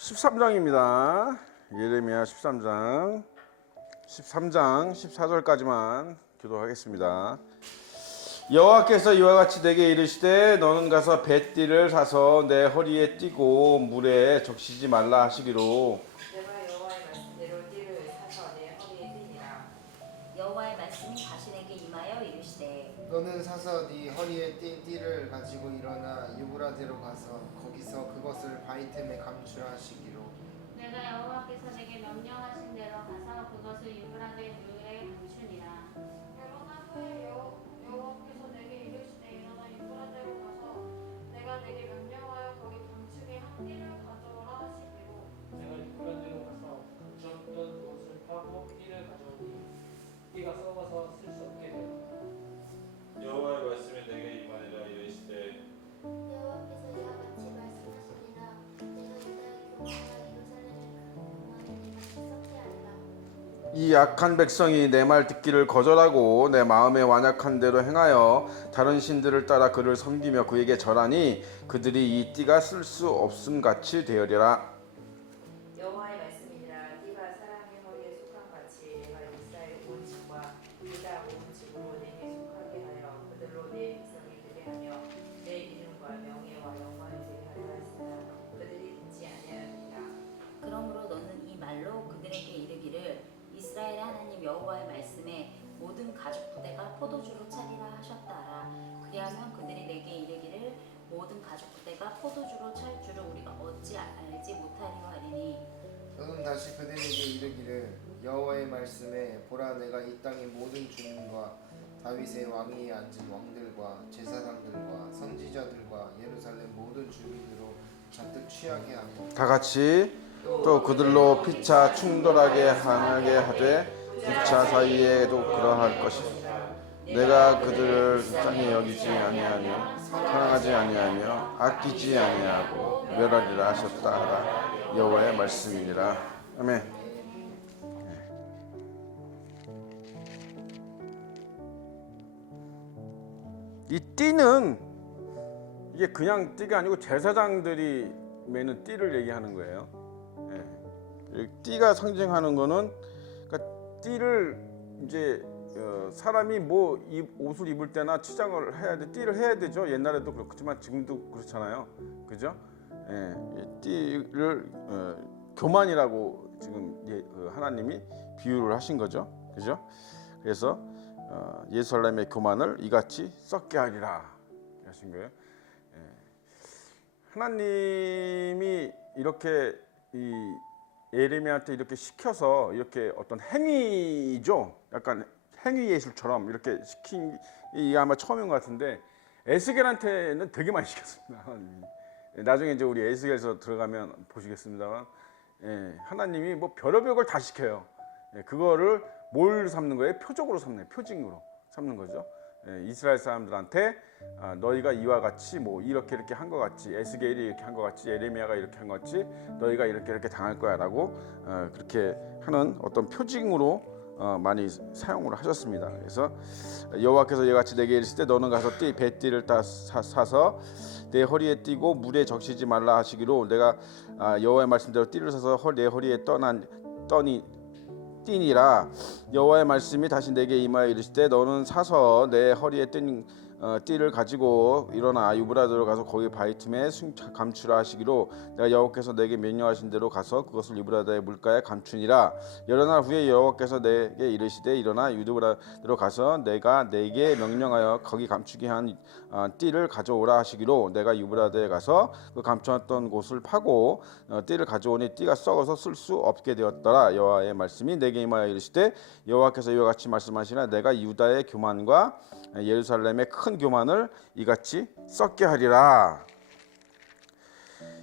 13장입니다. 예레미야 13장 14절까지만 기도하겠습니다. 여호와께서 이와 같이 내게 이르시되 너는 가서 뱃띠를 사서 내 허리에 띠고 물에 적시지 말라 하시기로. 내가 여호와의 말씀대로 띠를 사서 내 허리에 띠니라. 여호와의 말씀이 다시 내게 임하여 이르시되 너는 사서 네 허리에 띈 띠를 가지고 일어나 유브라데로 가서 거기서 그것을 바위틈에 감추라 하시기로. 내가 여호와께서 내게 명령하신 대로 가서 그것을 유브라데 류에 감추니라. 일어난 후에 여호와께서 내게 이르시되 일어나 유브라데로 가서 내가 내게 명령하여 거기 감추게 한 띠를 가져오라 하시기로. 내가 유브라데로 가서 감추었던 옷을 파고 띠를 가져오니 띠가 썩어서 쓸 수 없게 되었다. 여호와의 말씀이 내게 임하니라. 이르시되 여호와께서 이와 같이 말씀하시니라. 내가 유다의 교만과 예루살렘의 큰 교만을 같이 썩게 하리라. 이 악한 백성이 내 말 듣기를 거절하고 내 마음에 완악한 대로 행하여 다른 신들을 따라 그를 섬기며 그에게 절하니 그들이 이 띠가 쓸 수 없음 같이 되어리라. 여호와의 말씀이니라. 띠가 사람의 허리에 속한 같이 내가 이스라엘 온 집과 유다 온 집으로 내게 속하게 하여 그들로 내 백성이 되게 하며 내 이름과 명예와 영광이 되게 하려 했으나 그들이 듣지 아니하였느니라. 그러므로 너는 이 말로 그들에게 이르기를 이스라엘의 하나님 여호와의 말씀에 모든 가죽 부대가 포도주로 차리라 하셨다라. 그리하면 그들이 내게 이르기를 모든 가죽 부대가 포도주로 찰 줄을 우리가 어찌 알지 못하리요 하리니. 너는 다시 그들에게 이르기를 여호와의 말씀에 보라 내가 이 땅의 모든 주민과 다윗의 왕위에 앉은 왕들과 제사장들과 선지자들과 예루살렘 모든 주민으로 잔뜩 취하게 하고 다 같이 또 그들로 피차 충돌하게 하게 하되 피차 사이에도 그러할 것이다. 내가 그들을 불쌍히 여기지 아니하며 사랑하지 아니하며 아끼지 아니하고 멸하리라 하셨다 하라. 여호와의 말씀이니라. 아멘. 이 띠는 이게 그냥 띠가 아니고 제사장들이 매는 띠를 얘기하는 거예요. 예. 띠가 상징하는 거는 그러니까 띠를 이제 사람이 뭐 옷을 입을 때나 치장을 해야 돼, 띠를 해야 되죠. 옛날에도 그렇지만 지금도 그렇잖아요. 그죠? 예. 이 띠를 교만이라고 지금 하나님이 비유를 하신 거죠. 그죠? 그래서 예루살렘의 교만을 이같이 썩게 하리라 하신 거예요. 예. 하나님이 이렇게 이 예레미야한테 이렇게 시켜서 이렇게 어떤 행위죠. 약간 행위 예술처럼 이렇게 시킨 이 아마 처음인 것 같은데 에스겔한테는 되게 많이 시켰습니다. 하나님이. 나중에 이제 우리 에스겔에서 들어가면 보시겠습니다만, 예, 하나님이 뭐 별의별 걸 다 시켜요. 예, 그거를 뭘 삼는 거예요? 표적으로 삼는, 표징으로 삼는 거죠. 예, 이스라엘 사람들한테 너희가 이와 같이 뭐 이렇게 한 것 같이, 에스겔이 이렇게 한 것 같이, 예레미야가 이렇게 한 것 같이 너희가 이렇게 당할 거야라고 그렇게 하는 어떤 표징으로 많이 사용을 하셨습니다. 그래서 여호와께서 이같이 내게 이르시되 너는 가서 뱃띠를 따 사서 내 허리에 띠고 물에 적시지 말라 하시기로. 내가 여호와의 말씀대로 띠를 사서 내 허리에 띠니라. 여호와의 말씀이 다시 내게 임하여 이르시되 너는 사서 내 허리에 띈 띠를 가지고 일어나 유브라데로 가서 거기 바위틈에 감추라 하시기로. 내가 여호와께서 내게 명령하신 대로 가서 그것을 유브라데의 물가에 감추니라. 여러 날 후에 여호와께서 내게 이르시되 일어나 유브라데로 가서 내가 내게 명령하여 거기 감추게 한 띠를 가져오라 하시기로. 내가 유브라데에 가서 그 감추었던 곳을 파고 띠를 가져오니 띠가 썩어서 쓸 수 없게 되었더라. 여호와의 말씀이 내게 임하여 이르시되 여호와께서 이와 같이 말씀하시나 내가 유다의 교만과 예루살렘의 큰 교만을 이같이 썩게 하리라.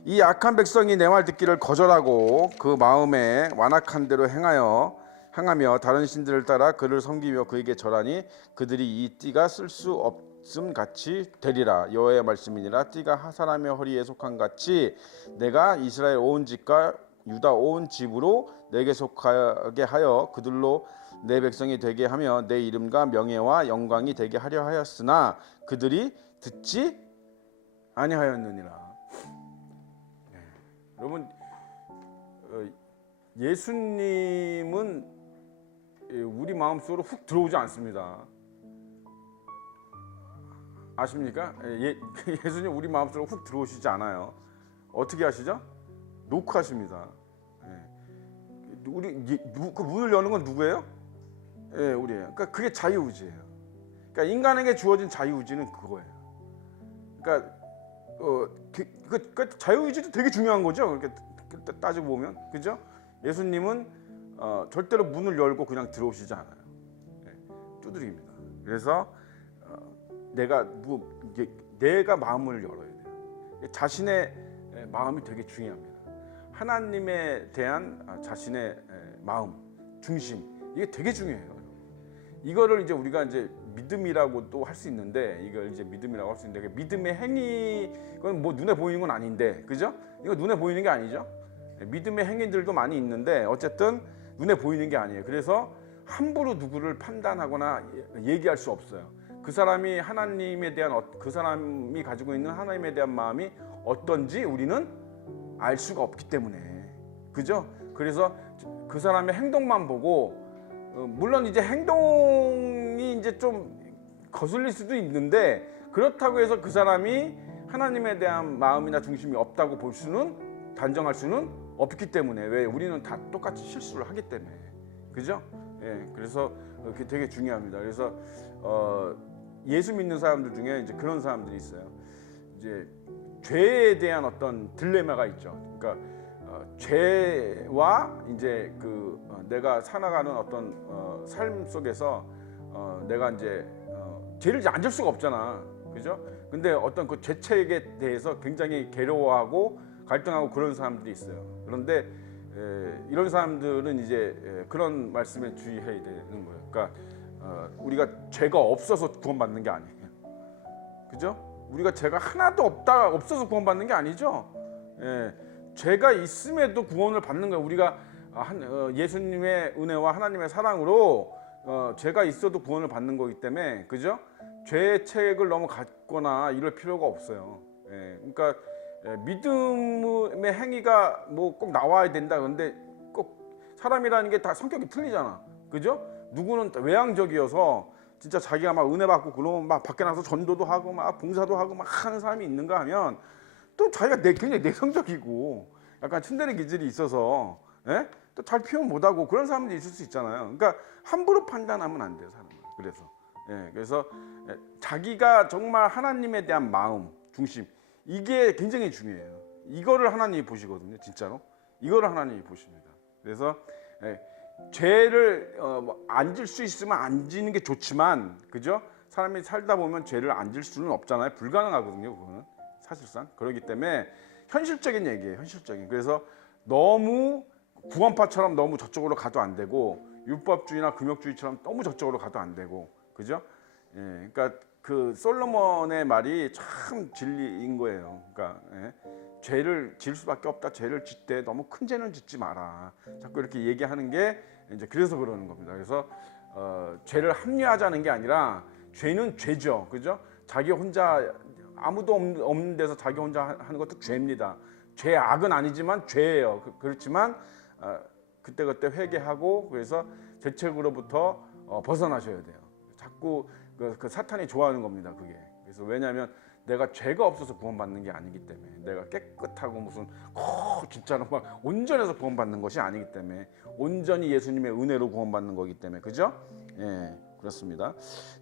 이 악한 백성이 내 말 듣기를 거절하고 그 마음에 완악한 대로 행하며 다른 신들을 따라 그를 섬기며 그에게 절하니 그들이 이 띠가 쓸 수 없음 같이 되리라. 여호와의 말씀이니라. 띠가 사람의 허리에 속한 같이 내가 이스라엘 온 집과 유다 온 집으로 내게 속하게 하여 그들로 내 백성이 되게 하며 내 이름과 명예와 영광이 되게 하려 하였으나 그들이 듣지 아니하였느니라. 여러분 예수님은 우리 마음속으로 훅 들어오지 않습니다. 아십니까? 예수님 우리 마음속으로 훅 들어오시지 않아요. 어떻게 하시죠? 노크하십니다. 그 문을 여는 건 누구예요? 우리예요. 그러니까 그게 자유의지예요. 그러니까 인간에게 주어진 자유의지는 그거예요. 그러니까 그 자유의지도 되게 중요한 거죠. 그렇게 따지고 보면, 그죠? 예수님은 절대로 문을 열고 그냥 들어오시지 않아요. 두드립니다. 그래서 내가 마음을 열어야 돼요. 자신의 마음이 되게 중요합니다. 하나님에 대한 자신의 마음, 중심, 이게 되게 중요해요. 이거를 이제 우리가 이제 믿음이라고 또 할 수 있는데, 이걸 이제 믿음이라고 할 수 있는데, 믿음의 행위, 그건 뭐 눈에 보이는 건 아닌데, 그죠? 이거 눈에 보이는 게 아니죠. 믿음의 행위들도 많이 있는데 어쨌든 눈에 보이는 게 아니에요. 그래서 함부로 누구를 판단하거나 얘기할 수 없어요. 그 사람이 하나님에 대한, 그 사람이 가지고 있는 하나님에 대한 마음이 어떤지 우리는 알 수가 없기 때문에, 그죠? 그래서 그 사람의 행동만 보고, 물론 이제 행동이 이제 좀 거슬릴 수도 있는데, 그렇다고 해서 그 사람이 하나님에 대한 마음이나 중심이 없다고 볼 수는, 단정할 수는 없기 때문에, 왜? 우리는 다 똑같이 실수를 하기 때문에, 그죠? 그래서 그게 되게 중요합니다. 그래서 예수 믿는 사람들 중에 이제 그런 사람들이 있어요. 이제 죄에 대한 어떤 딜레마가 있죠. 그러니까 죄와 이제 내가 살아가는 어떤 삶 속에서 내가 이제 죄를 이제 안 질 수가 없잖아, 그죠? 근데 어떤 그 죄책에 대해서 굉장히 괴로워하고 갈등하고 그런 사람들이 있어요. 그런데 이런 사람들은 이제 그런 말씀에 주의해야 되는 거예요. 그러니까 우리가 죄가 없어서 구원받는 게 아니에요, 그죠? 우리가 죄가 하나도 없어서 구원받는 게 아니죠. 죄가 있음에도 구원을 받는 거예요. 우리가 예수님의 은혜와 하나님의 사랑으로 죄가 있어도 구원을 받는 거기 때문에, 그죠? 죄의 책을 너무 갖거나 이럴 필요가 없어요. 그러니까 믿음의 행위가 뭐 꼭 나와야 된다. 그런데 꼭 사람이라는 게 다 성격이 틀리잖아, 그죠? 누구는 외향적이어서 진짜 자기가 막 은혜 받고 그러면 막 밖에 나서 전도도 하고 막 봉사도 하고 막 하는 사람이 있는가 하면, 또 자기가 굉장히 내성적이고 약간 츤데레 기질이 있어서 또 잘 표현 못하고 그런 사람들이 있을 수 있잖아요. 그러니까 함부로 판단하면 안 돼요, 사람을. 그래서 자기가 정말 하나님에 대한 마음, 중심, 이게 굉장히 중요해요. 이거를 하나님이 보시거든요, 진짜로. 이거를 하나님이 보십니다. 그래서 죄를 안 질 수 있으면 안 지는 게 좋지만, 그죠? 사람이 살다 보면 죄를 안 질 수는 없잖아요. 불가능하거든요, 그거는 사실상. 그렇기 때문에 현실적인 얘기예요, 현실적인. 그래서 너무 구원파처럼 너무 저쪽으로 가도 안 되고, 율법주의나 금욕주의처럼 너무 저쪽으로 가도 안 되고, 그죠? 그러니까 그 솔로몬의 말이 참 진리인 거예요. 그러니까 죄를 질 수밖에 없다. 죄를 짓 때 너무 큰 죄는 짓지 마라. 자꾸 이렇게 얘기하는 게 이제 그래서 그러는 겁니다. 그래서 죄를 합리화하자는 게 아니라, 죄는 죄죠, 그죠? 자기 혼자 아무도 없는 데서 자기 혼자 하는 것도 죄입니다. 죄악은 아니지만 죄예요. 그렇지만 그때 회개하고, 그래서 죄책으로부터 벗어나셔야 돼요. 자꾸 그 사탄이 좋아하는 겁니다, 그게. 그래서 왜냐하면 내가 죄가 없어서 구원받는 게 아니기 때문에, 내가 깨끗하고 무슨 진짜로 막 온전해서 구원받는 것이 아니기 때문에, 온전히 예수님의 은혜로 구원받는 거기 때문에, 그죠? 그렇습니다.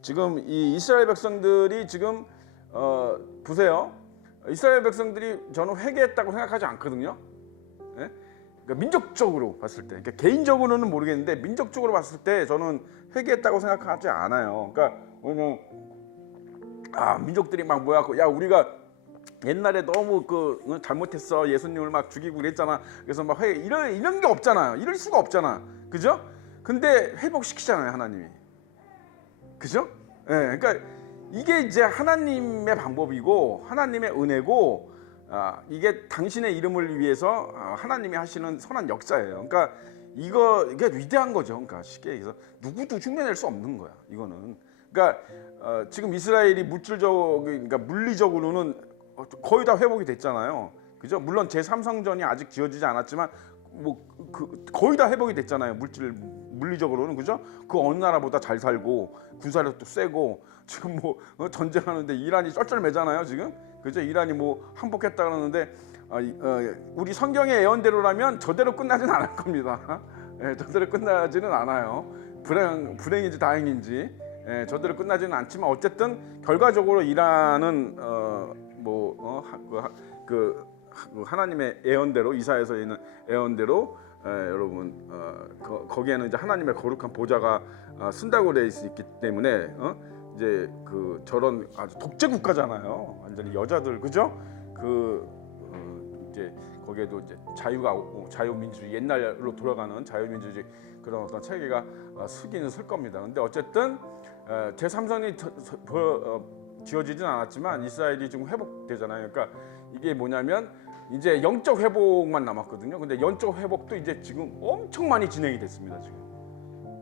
지금 이 이스라엘 백성들이 지금 보세요. 이스라엘 백성들이 저는 회개했다고 생각하지 않거든요. 그러니까 민족적으로 봤을 때, 그러니까 개인적으로는 모르겠는데 민족적으로 봤을 때 저는 회개했다고 생각하지 않아요. 그러니까 왜냐면 민족들이 막 모여갖고, 야, 우리가 옛날에 너무 잘못했어, 예수님을 막 죽이고 그랬잖아, 그래서 막 이런 게 없잖아요. 이럴 수가 없잖아, 그죠? 근데 회복시키잖아요, 하나님이, 그죠? 그러니까 이게 이제 하나님의 방법이고 하나님의 은혜고, 이게 당신의 이름을 위해서 하나님이 하시는 선한 역사예요. 그러니까 이게 위대한 거죠. 그러니까 쉽게 얘기해서 누구도 흉내낼 수 없는 거야, 이거는. 그러니까 지금 이스라엘이 그러니까 물리적으로는 거의 다 회복이 됐잖아요, 그죠? 물론 제3성전이 아직 지어지지 않았지만 거의 다 회복이 됐잖아요. 물리적으로는 그죠? 그 어느 나라보다 잘 살고 군사력도 세고 지금 전쟁하는데 이란이 쩔쩔매잖아요 지금. 그죠? 이란이 항복했다 그러는데 우리 성경의 예언대로라면 저대로 끝나지는 않을 겁니다. 예, 저대로 끝나지는 않아요. 불행인지 다행인지 저대로 끝나지는 않지만 어쨌든 결과적으로 이란은 하나님의 예언대로 이사야서 있는 예언대로 여러분 거기에는 이제 하나님의 거룩한 보좌가 쓴다고 돼 있기 때문에 이제 저런 아주 독재 국가잖아요. 완전히 여자들 그죠? 이제 거기에도 이제 자유민주주의 옛날로 돌아가는 자유민주주의 그런 어떤 체계가 쓰기는 쓸 겁니다. 근데 어쨌든 제3선이 지어지진 않았지만 이스라엘이 지금 회복되잖아요. 그러니까 이게 뭐냐면 이제 영적 회복만 남았거든요. 근데 영적 회복도 이제 지금 엄청 많이 진행이 됐습니다. 지금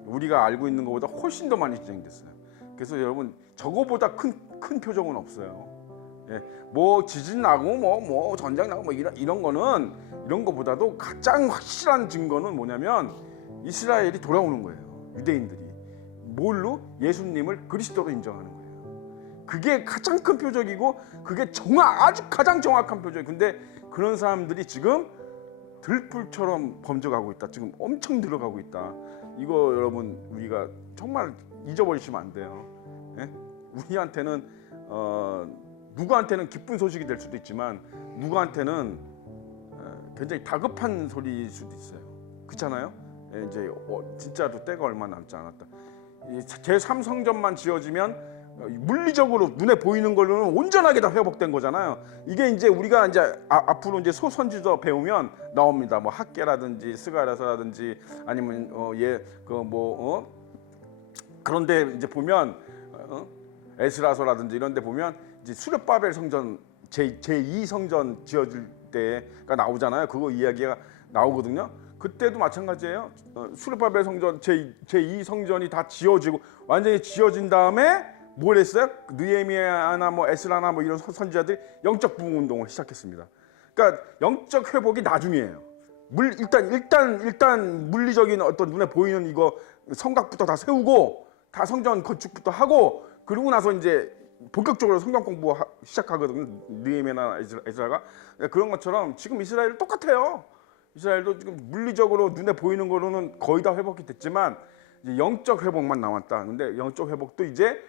우리가 알고 있는 것보다 훨씬 더 많이 진행됐어요. 그래서 여러분 저거보다 큰 표적은 없어요. 예, 지진 나고 전쟁 나고 이런 거는 이런 거보다도 가장 확실한 증거는 뭐냐면 이스라엘이 돌아오는 거예요. 유대인들이 뭘로? 예수님을 그리스도로 인정하는 거예요. 그게 가장 큰 표적이고 그게 아주 가장 정확한 표적이에요. 근데 그런 사람들이 지금 들불처럼 범죄하고 있다. 지금 엄청 늘어가고 있다. 이거 여러분 우리가 정말 잊어버리시면 안 돼요. 예? 우리한테는 누구한테는 기쁜 소식이 될 수도 있지만 누구한테는 굉장히 다급한 소리일 수도 있어요. 그렇잖아요? 예, 이제 진짜도 때가 얼마 남지 않았다. 제3성전만 지어지면 물리적으로 눈에 보이는 걸로는 온전하게 다 회복된 거잖아요. 이게 이제 우리가 이제 앞으로 이제 소선지서 배우면 나옵니다. 학계라든지 스가랴서라든지 아니면 그런데 이제 보면 에스라서라든지 이런데 보면 이제 수르바벨 성전 제2 성전 지어질 때가 나오잖아요. 그거 이야기가 나오거든요. 그때도 마찬가지예요. 수르바벨 성전 제2 성전이 다 지어지고 완전히 지어진 다음에 뭘 했어요? 느헤미야나 에스라나 이런 선지자들이 영적 부흥 운동을 시작했습니다. 그러니까 영적 회복이 나중이에요. 일단 물리적인 어떤 눈에 보이는 이거 성곽부터 다 세우고 다 성전 건축부터 하고 그러고 나서 이제 본격적으로 성경 공부 시작하거든요. 느헤미야나 에스라가. 그런 것처럼 지금 이스라엘 똑같아요. 이스라엘도 지금 물리적으로 눈에 보이는 거로는 거의 다 회복이 됐지만 이제 영적 회복만 남았다. 근데 영적 회복도 이제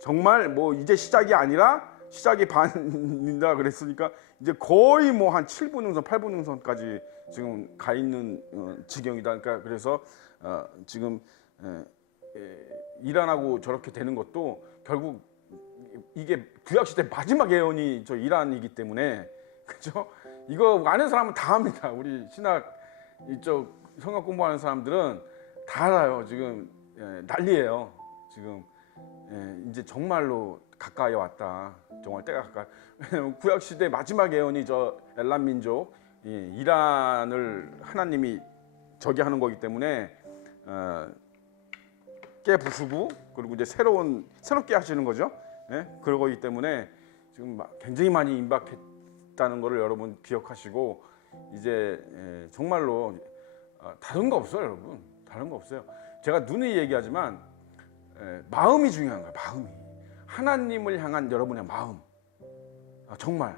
정말 이제 시작이 아니라 시작이 반이다 그랬으니까 이제 거의 한 7분 능선, 8분 능선까지 지금 가 있는 지경이다. 그러니까 그래서 지금 이란하고 저렇게 되는 것도 결국 이게 구약 시대 마지막 예언이 저 이란이기 때문에 그죠? 이거 아는 사람은 다 압니다. 우리 신학 이쪽 성경 공부하는 사람들은 다 알아요. 지금 난리예요. 지금 이제 정말로 가까이 왔다. 정말 때가 가까이. 왜냐면 구약 시대 마지막 예언이 저 엘람 민족 이란을 하나님이 저기하는 거기 때문에 깨부수고 그리고 이제 새롭게 하시는 거죠. 그러기 때문에 지금 굉장히 많이 임박했다는 것을 여러분 기억하시고 이제 정말로 다른 거 없어요, 여러분. 다른 거 없어요. 제가 누누이 얘기하지만 마음이 중요한 거예요. 마음이 하나님을 향한 여러분의 마음. 정말.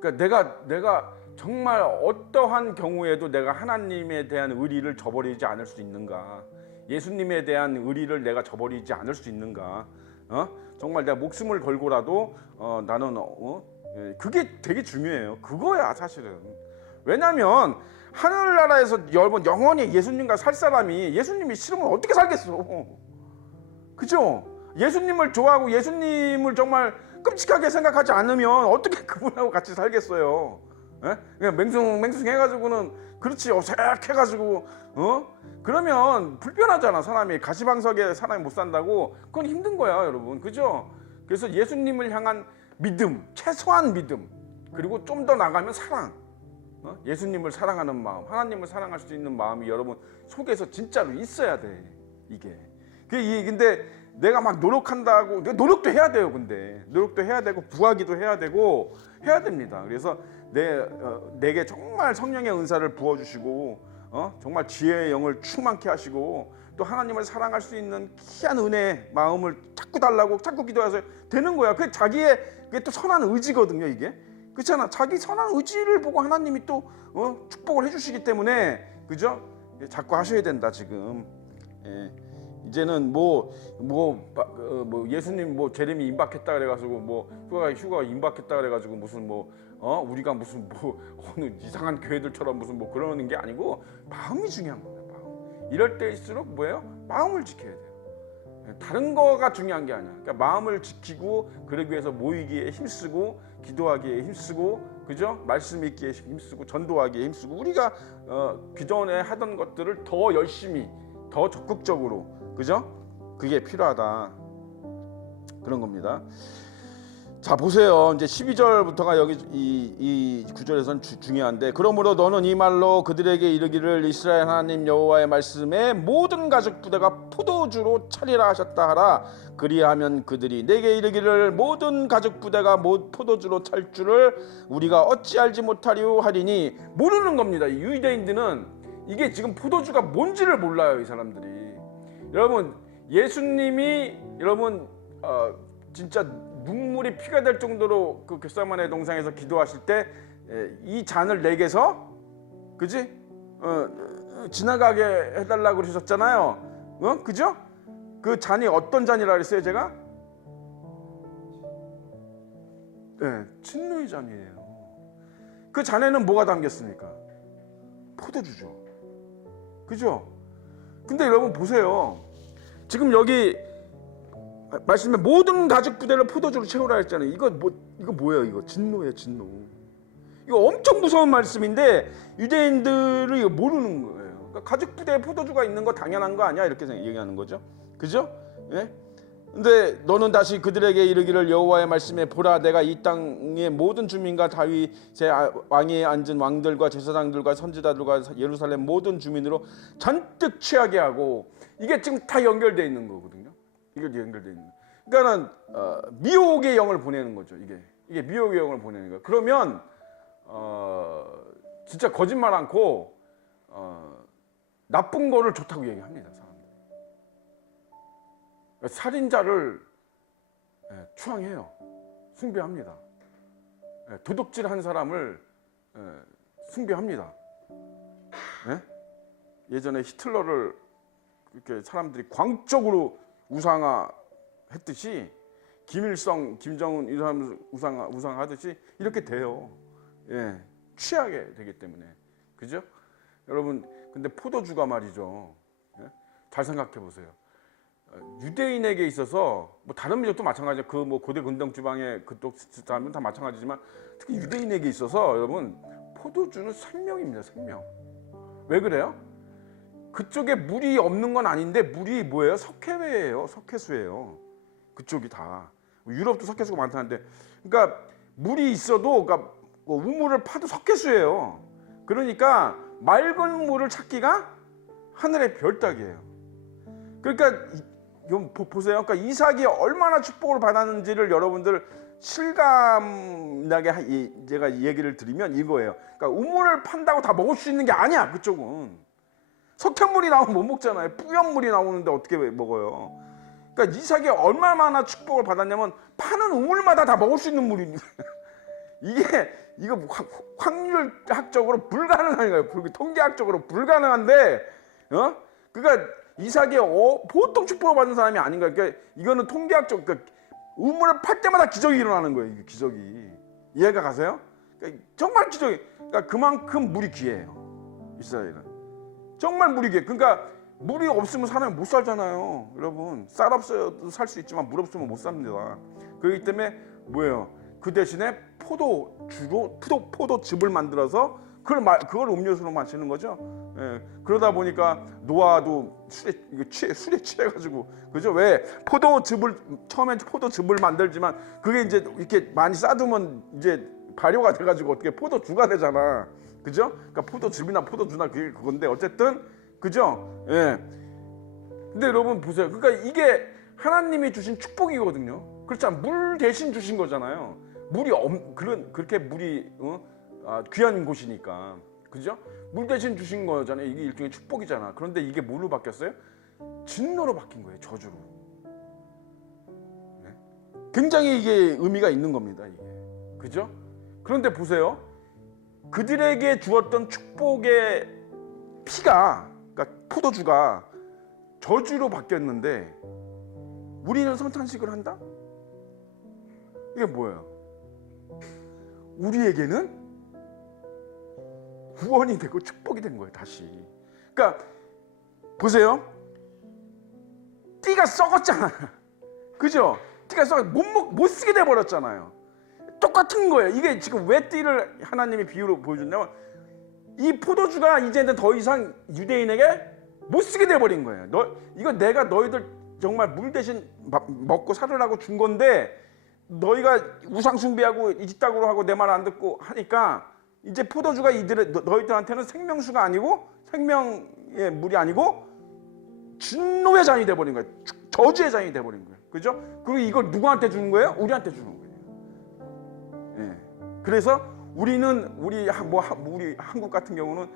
그러니까 내가 정말 어떠한 경우에도 내가 하나님에 대한 의리를 저버리지 않을 수 있는가? 예수님에 대한 의리를 내가 저버리지 않을 수 있는가? 정말 내가 목숨을 걸고라도 나는 그게 되게 중요해요. 그거야 사실은. 왜냐하면 하늘나라에서 여러분 영원히 예수님과 살 사람이 예수님이 싫으면 어떻게 살겠어? 그죠? 예수님을 좋아하고 예수님을 정말 끔찍하게 생각하지 않으면 어떻게 그분하고 같이 살겠어요? 그냥 맹숭 해가지고는 그렇지 어색해가지고 그러면 불편하잖아. 사람이 가시방석에 사람이 못 산다고 그건 힘든 거야 여러분. 그죠? 그래서 예수님을 향한 믿음, 최소한 믿음, 그리고 좀 더 나가면 사랑, 예수님을 사랑하는 마음, 하나님을 사랑할 수 있는 마음이 여러분 속에서 진짜로 있어야 돼. 이게 근데 내가 막 노력한다고 노력도 해야 돼요. 근데 노력도 해야 되고 구하기도 해야 되고 해야 됩니다. 그래서 내게 정말 성령의 은사를 부어주시고 정말 지혜의 영을 충만케 하시고 또 하나님을 사랑할 수 있는 귀한 은혜의 마음을 자꾸 달라고 자꾸 기도해서 되는 거야. 그게 그게 또 선한 의지거든요. 이게 그렇잖아. 자기 선한 의지를 보고 하나님이 또 축복을 해주시기 때문에 그죠? 자꾸 하셔야 된다 지금. 이제는 예수님 재림이 임박했다 그래가지고 휴가 임박했다 그래가지고 무슨 우리가 무슨 어느 이상한 교회들처럼 무슨 그러는 게 아니고 마음이 중요한 거예요. 마음. 이럴 때일수록 뭐예요? 마음을 지켜야 돼요. 다른 거가 중요한 게 아니야. 그러니까 마음을 지키고 그러기 위해서 모이기에 힘쓰고 기도하기에 힘쓰고 그죠? 말씀 읽기에 힘쓰고 전도하기에 힘쓰고 우리가 기존에 하던 것들을 더 열심히 더 적극적으로 그죠? 그게 필요하다 그런 겁니다. 자 보세요. 이제 12절부터가 여기 이 구절에서는 중요한데 그러므로 너는 이 말로 그들에게 이르기를 이스라엘 하나님 여호와의 말씀에 모든 가죽 부대가 포도주로 차리라 하셨다 하라. 그리하면 그들이 내게 이르기를 모든 가죽 부대가 포도주로 찰 줄을 우리가 어찌 알지 못하리요 하리니 모르는 겁니다. 이 유대인들은 이게 지금 포도주가 뭔지를 몰라요. 이 사람들이. 여러분 예수님이 여러분 진짜 눈물이 피가 될 정도로 그 겟세마네 동상에서 기도하실 때 이 잔을 내게서 그지 지나가게 해달라고 그러셨잖아요. 그죠? 그 잔이 어떤 잔이라 그랬어요 제가? 진노의 잔이에요. 그 잔에는 뭐가 담겼습니까? 포도주죠. 그죠? 근데 여러분 보세요. 지금 여기 말씀에 모든 가죽 부대를 포도주로 채우라 했잖아요. 이거 뭐예요? 이거 진노예요, 진노. 이거 엄청 무서운 말씀인데 유대인들은 이거 모르는 거예요. 그러니까 가죽 부대에 포도주가 있는 거 당연한 거 아니야? 이렇게 얘기하는 거죠. 그죠? 예? 근데 너는 다시 그들에게 이르기를 여호와의 말씀에 보라 내가 이 땅의 모든 주민과 다윗의 왕위에 앉은 왕들과 제사장들과 선지자들과 예루살렘 모든 주민으로 잔뜩 취하게 하고 이게 지금 다 연결되어 있는 거거든요. 이게 연결되어 있는 거예요. 그러니까는 미혹의 영을 보내는 거죠. 이게 미혹의 영을 보내는 거예요. 그러면 진짜 거짓말 않고 나쁜 거를 좋다고 얘기합니다. 살인자를 추앙해요. 숭배합니다. 도둑질한 사람을 숭배합니다. 예전에 히틀러를 이렇게 사람들이 광적으로 우상화했듯이 김일성, 김정은 이 사람을 우상하듯이 이렇게 돼요. 취하게 되기 때문에 그죠? 여러분 근데 포도주가 말이죠. 잘 생각해 보세요. 유대인에게 있어서 다른 민족도 마찬가지죠. 고대 근동 지방의 그쪽 사람은 다 마찬가지지만 특히 유대인에게 있어서 여러분 포도주는 생명입니다. 생명. 왜 그래요? 그쪽에 물이 없는 건 아닌데 물이 뭐예요? 석회예요. 석회수예요. 그쪽이 다. 유럽도 석회수가 많다는데 그러니까 물이 있어도 그러니까 우물을 파도 석회수예요. 그러니까 맑은 물을 찾기가 하늘의 별 따기예요. 그러니까 보세요. 그러니까 이삭이 얼마나 축복을 받았는지를 여러분들 실감나게 제가 얘기를 드리면 이거예요. 그러니까 우물을 판다고 다 먹을 수 있는 게 아니야. 그쪽은 석회물이 나오면 못 먹잖아요. 뿌연물이 나오는데 어떻게 먹어요? 그러니까 이삭이 얼마나 축복을 받았냐면 파는 우물마다 다 먹을 수 있는 물이 이거 확률학적으로 불가능한 거예요. 통계학적으로 불가능한데 그러니까 이삭이 보통 축복을 받은 사람이 아닌 거예요. 그러니까 이거는 통계학적 그러니까 우물을 팔 때마다 기적이 일어나는 거예요. 이게 기적이 이해가 가세요? 그러니까 정말 기적이 그러니까 그만큼 물이 귀해요. 이스라엘은 정말 물이 귀해. 그러니까 물이 없으면 사람이 못 살잖아요. 여러분 쌀 없어도 살 수 있지만 물 없으면 못 삽니다. 그렇기 때문에 뭐예요? 그 대신에 포도즙을 만들어서 그걸 음료수로 마시는 거죠. 그러다 보니까 노아도 술에 취해가지고 그죠? 왜 처음엔 포도즙을 만들지만 그게 이제 이렇게 많이 쌓두면 이제 발효가 돼가지고 어떻게 포도주가 되잖아. 그죠? 그러니까 포도즙이나 포도주나 그건데 어쨌든 그죠? 근데 여러분 보세요. 그러니까 이게 하나님이 주신 축복이거든요. 그렇지 않아요? 물 대신 주신 거잖아요. 그렇게 물이 귀한 곳이니까. 그죠? 물 대신 주신 거잖아요. 이게 일종의 축복이잖아. 그런데 이게 뭘로 바뀌었어요? 진노로 바뀐 거예요. 저주로. 네? 굉장히 이게 의미가 있는 겁니다. 이게. 그죠? 그런데 보세요. 그들에게 주었던 축복의 피가, 그러니까 포도주가 저주로 바뀌었는데 우리는 성탄식을 한다? 이게 뭐예요? 우리에게는 구원이 되고 축복이 된 거예요. 다시. 그러니까 보세요. 띠가 썩었잖아요. 그죠? 띠가 썩어 못 쓰게 돼 버렸잖아요. 똑같은 거예요. 이게 지금 왜 띠를 하나님이 비유로 보여줬냐면 이 포도주가 이제는 더 이상 유대인에게 못 쓰게 돼 버린 거예요. 이거 내가 너희들 정말 물 대신 먹고 살으라고 준 건데 너희가 우상 숭배하고 이짓다구로 하고 내 말 안 듣고 하니까 이제 포도주가 너희들한테는 생명수가 아니고 생명의 물이 아니고 진노의 잔이 돼 버린 거예요. 저주의 잔이 돼 버린 거예요. 그죠? 그리고 이걸 누구한테 주는 거예요? 우리한테 주는 거예요. 예. 그래서 우리 한국 같은 경우는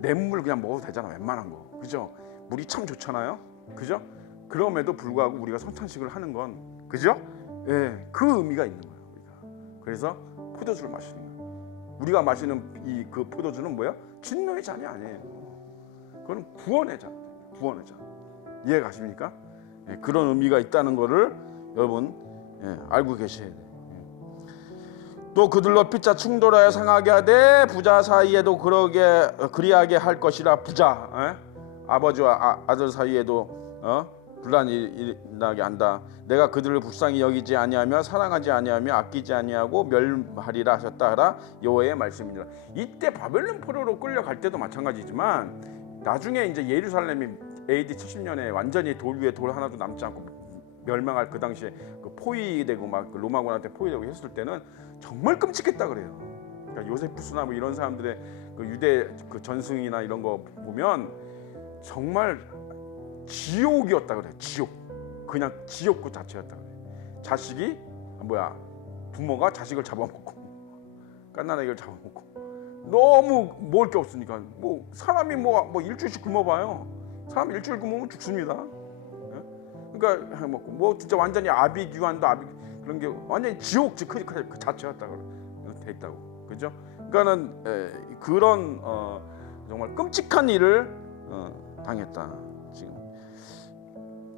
냇물 그냥 먹어도 되잖아. 웬만한 거. 그죠? 물이 참 좋잖아요. 그죠? 그럼에도 불구하고 우리가 성탄식을 하는 건 그죠? 예. 그 의미가 있는 거예요. 우리가. 그래서 포도주를 마시는 거예요. 우리가 마시는 그 포도주는 뭐야? 진노의 잔이 아니에요. 그건 구원의 잔. 구원의 잔. 이해 가십니까? 예. 그런 의미가 있다는 거를 여러분 알고 계셔야 돼요. 또 그들로 피차 충돌하여 상하게 하되 부자 사이에도 그리하게 할 것이라. 부자 아버지와 아들 사이에도 분란이 일어나게 한다. 내가 그들을 불쌍히 여기지 아니하며 사랑하지 아니하며 아끼지 아니하고 멸하리라 하셨다 하라. 여호와의 말씀이니라. 이때 바벨론 포로로 끌려갈 때도 마찬가지지만 나중에 이제 예루살렘이 AD 70년에 완전히 돌 위에 돌 하나도 남지 않고 멸망할 그 당시에 그 포위되고 막 로마군한테 포위되고 했을 때는 정말 끔찍했다 그래요. 그러니까 요세푸스나 뭐 이런 사람들의 그 유대 그 전승이나 이런 거 보면 정말 지옥이었다 그래. 지옥. 그냥 지옥 그 자체였다 그래. 자식이 부모가 자식을 잡아먹고 갓난아기를 잡아먹고 너무 먹을 게 없으니까 뭐 사람이 뭐 일주일씩 굶어봐요. 사람 일주일 굶으면 죽습니다. 그러니까 뭐 진짜 완전히 아비규환도 그런 게 완전히 지옥 그 자체였다 그래. 돼 있다고. 그죠? 그러니까는 그런 정말 끔찍한 일을 당했다. 지금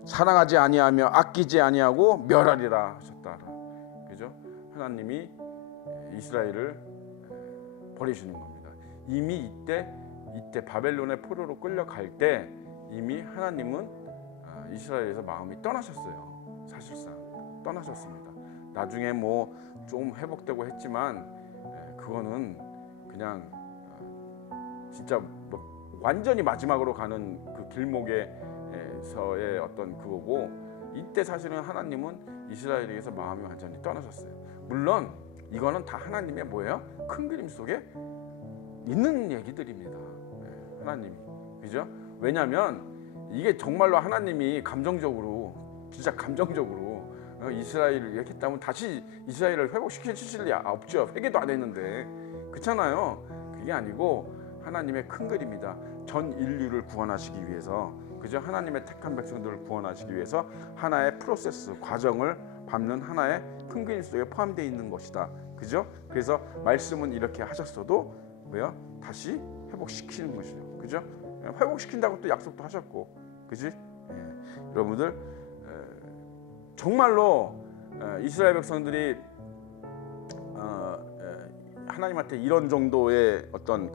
사랑하지 아니하며 아끼지 아니하고 멸하리라 하셨다. 그죠? 하나님이 이스라엘을 버리시는 겁니다. 이미 이때 바벨론의 포로로 끌려갈 때 이미 하나님은 이스라엘에서 마음이 떠나셨어요. 사실상 떠나셨습니다. 나중에 뭐 좀 회복되고 했지만 그거는 그냥 진짜 뭐 완전히 마지막으로 가는 그 길목에서의 어떤 그거고, 이때 사실은 하나님은 이스라엘에게서 마음이 완전히 떠나셨어요. 물론 이거는 다 하나님의 뭐예요? 큰 그림 속에 있는 얘기들입니다. 하나님이. 그죠? 왜냐하면 이게 정말로 하나님이 감정적으로, 진짜 감정적으로 이스라엘을 이렇게 했다면 다시 이스라엘을 회복시킬 리 없죠. 회개도 안 했는데. 그렇잖아요. 그게 아니고 하나님의 큰 그림이다. 전 인류를 구원하시기 위해서, 그죠? 하나님의 택한 백성들을 구원하시기 위해서 하나의 프로세스, 과정을 밟는 하나의 큰 그림 속에 포함되어 있는 것이다. 그죠? 그래서 말씀은 이렇게 하셨어도 뭐야? 다시 회복시키는 것이죠. 그죠? 회복시킨다고 또 약속도 하셨고, 그지? 여러분들 정말로 이스라엘 백성들이 하나님한테 이런 정도의 어떤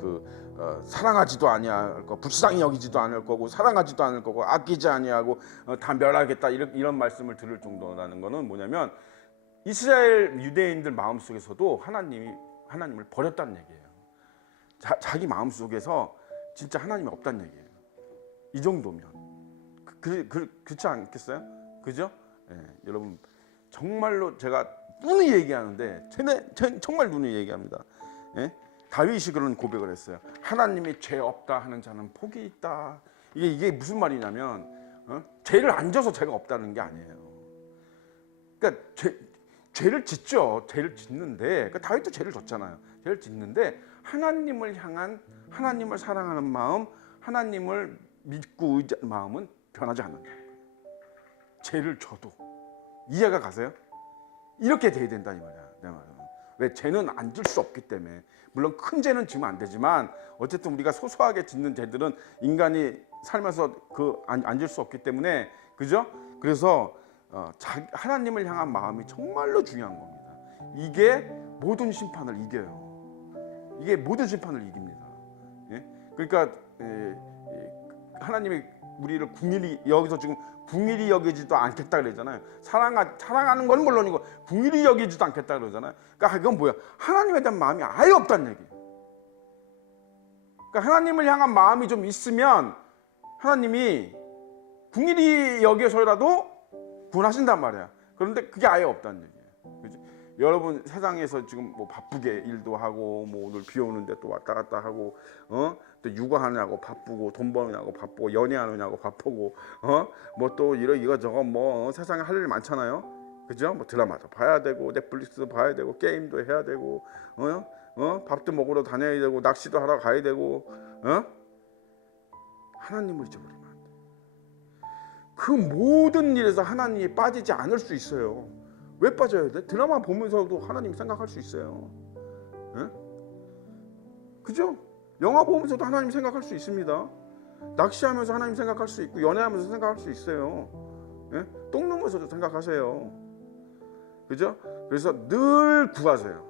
사랑하지도 아니할 거, 불쌍히 여기지도 않을 거고, 사랑하지도 않을 거고, 아끼지 아니하고 다 멸하겠다, 이런 말씀을 들을 정도라는 거는 뭐냐면 이스라엘 유대인들 마음속에서도 하나님을 버렸다는 얘기예요. 자기 마음속에서 진짜 하나님이 없다는 얘기예요. 이 정도면 그렇지 않겠어요? 그죠? 여러분 정말로 제가 누누이 얘기하는데 정말 누누이 얘기합니다. 다윗이 그런 고백을 했어요. 하나님이 죄 없다 하는 자는 복이 있다. 이게 무슨 말이냐면 죄를 안 져서 죄가 없다는 게 아니에요. 그러니까 죄를 짓죠. 죄를 짓는데, 그러니까 다윗도 죄를 졌잖아요. 죄를 짓는데 하나님을 향한, 하나님을 사랑하는 마음, 하나님을 믿고 의지하는 마음은 변하지 않는다. 죄를 져도. 이해가 가세요? 이렇게 돼야 된다 이 말이야. 내 말은. 왜? 죄는 안 질 수 없기 때문에. 물론 큰 죄는 지면 안 되지만 어쨌든 우리가 소소하게 짓는 죄들은 인간이 살면서 안 질 수 없기 때문에, 그죠? 그래서 하나님을 향한 마음이 정말로 중요한 겁니다. 이게 모든 심판을 이겨요. 이게 모든 심판을 이깁니다. 예? 그러니까 하나님이 우리를 궁일이, 여기서 지금 궁일이 여기지도 않겠다 그러잖아요. 사랑하는 건 물론이고 궁일이 여기지도 않겠다 그러잖아요. 그러니까 이건 뭐야? 하나님에 대한 마음이 아예 없다는 얘기예요. 그러니까 하나님을 향한 마음이 좀 있으면 하나님이 궁일이 여기서라도 구원하신단 말이야. 그런데 그게 아예 없다는 얘기예요. 그치? 여러분 세상에서 지금 뭐 바쁘게 일도 하고, 뭐 오늘 비 오는데 또 왔다 갔다 하고, 또 육아하느냐고 바쁘고, 돈 버느냐고 바쁘고, 연애하느냐고 바쁘고, 뭐 또 이거저거 뭐 세상에 할 일 많잖아요. 그죠? 뭐 드라마도 봐야 되고, 넷플릭스도 봐야 되고, 게임도 해야 되고, 밥도 먹으러 다녀야 되고, 낚시도 하러 가야 되고, 하나님을 잊어버리면 안 돼. 그 모든 일에서 하나님이 빠지지 않을 수 있어요. 왜 빠져야 돼? 드라마 보면서도 하나님 생각할 수 있어요. 그죠? 영화 보면서도 하나님 생각할 수 있습니다. 낚시하면서 하나님 생각할 수 있고, 연애하면서 생각할 수 있어요. 똥 누면서도 생각하세요. 그죠? 그래서 늘 구하세요.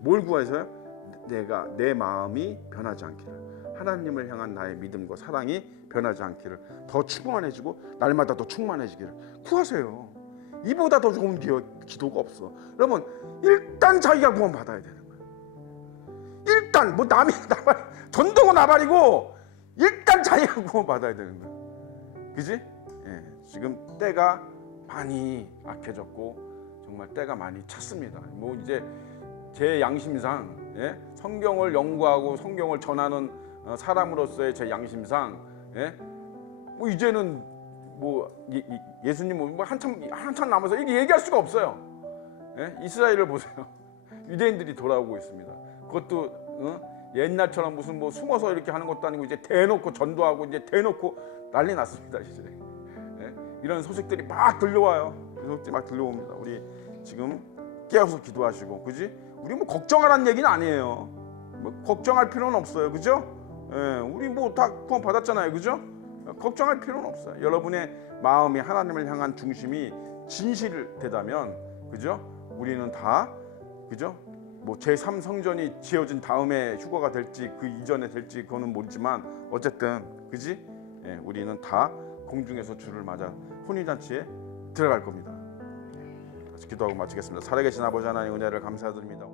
뭘 구하세요? 내가 내 마음이 변하지 않기를, 하나님을 향한 나의 믿음과 사랑이 변하지 않기를, 더 충만해지고 날마다 더 충만해지기를 구하세요. 이보다 더 좋은 기도가 없어. 여러분, 일단 자기가 구원 받아야 되는 거예요. 일단 뭐 남이 나발, 전도고 나발이고 일단 자기가 구원 받아야 되는 거예요. 그지? 예, 지금 때가 많이 악해졌고 정말 때가 많이 찼습니다. 뭐 이제 제 양심상, 예? 성경을 연구하고 성경을 전하는 사람으로서의 제 양심상, 예? 뭐 이제는 뭐 예수님 뭐 한참 남아서 이렇게 얘기할 수가 없어요. 예? 이스라엘을 보세요. 유대인들이 돌아오고 있습니다. 그것도 옛날처럼 무슨 뭐 숨어서 이렇게 하는 것도 아니고 이제 대놓고 전도하고 이제 대놓고 난리 났습니다. 이제 예? 이런 소식들이 막 들려와요. 소식들이 막 들려옵니다. 우리 지금 깨어서 기도하시고, 그지? 우리 뭐 걱정하라는 얘기는 아니에요. 뭐 걱정할 필요는 없어요. 그죠? 예, 우리 뭐 다 구원 받았잖아요. 그죠? 걱정할 필요는 없어요. 여러분의 마음이 하나님을 향한 중심이 진실되다면, 그죠? 우리는 다, 그죠? 뭐 제3성전이 지어진 다음에 휴거가 될지 그 이전에 될지 그거는 모르지만 어쨌든, 그지? 예, 우리는 다 공중에서 주를 맞아 혼인잔치에 들어갈 겁니다. 기도하고 마치겠습니다. 살아계신 아버지 하나님, 은혜를 감사드립니다.